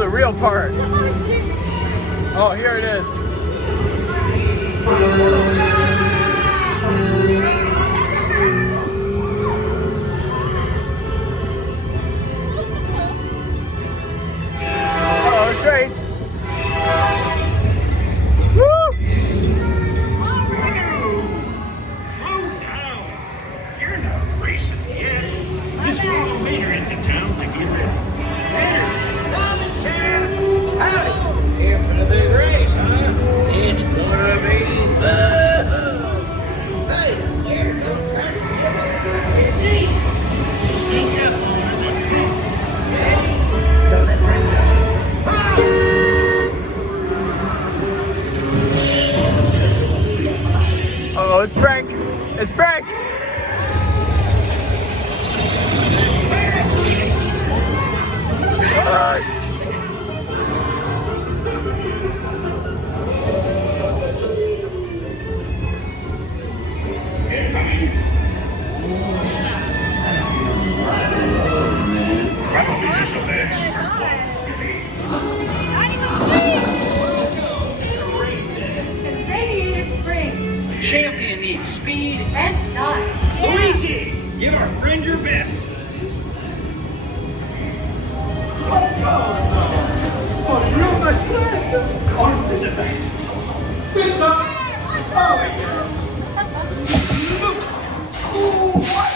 the real part. Oh, here it is. Oh, it's right. Woo! Slow down. You're not racing yet. Just follow Mater into town to get ready. Mater, come and Sheriff. Howdy. Here for the big race, huh? It's gonna be fun. Hey, there goes Travis. It's easy. Sneak up on us. Ready? Don't let Frank touch you. Oh, it's Frank. It's Frank. Champion needs speed And style. Luigi, give our friend your best. You're my friend. Aren't they the best? Sit up. Oh, yes. Look. Oh, what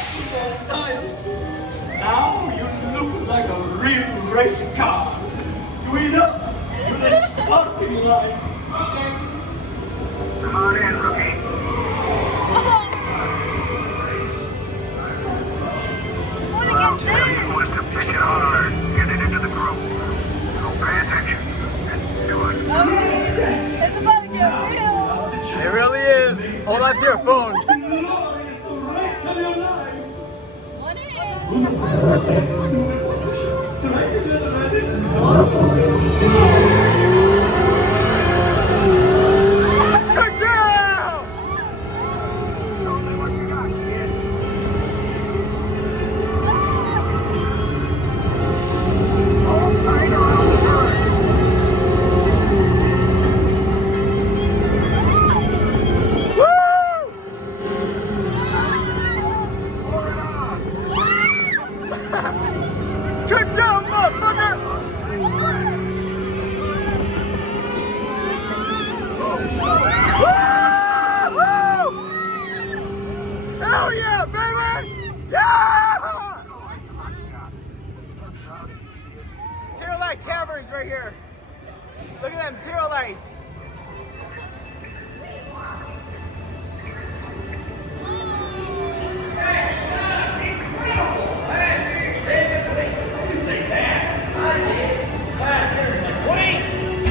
times. Now you look like a real racing car. Wheel up to the starting line. Come on in, rookie. He wants to pitch it hard, get it into the groove. So pay attention and do it. Oh, geez. It's about to get real. It really is. Hold on to your phone. One in. Good job! Good job, motherfucker! Woo! Hell yeah, baby! Yeah! Tearlight Caverns right here. Look at them tear lights.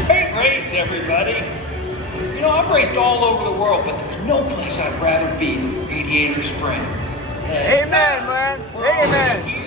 Great race, everybody. You know, I've raced all over the world, but there's no place I'd rather be than Radiator Springs. Amen, man. Amen.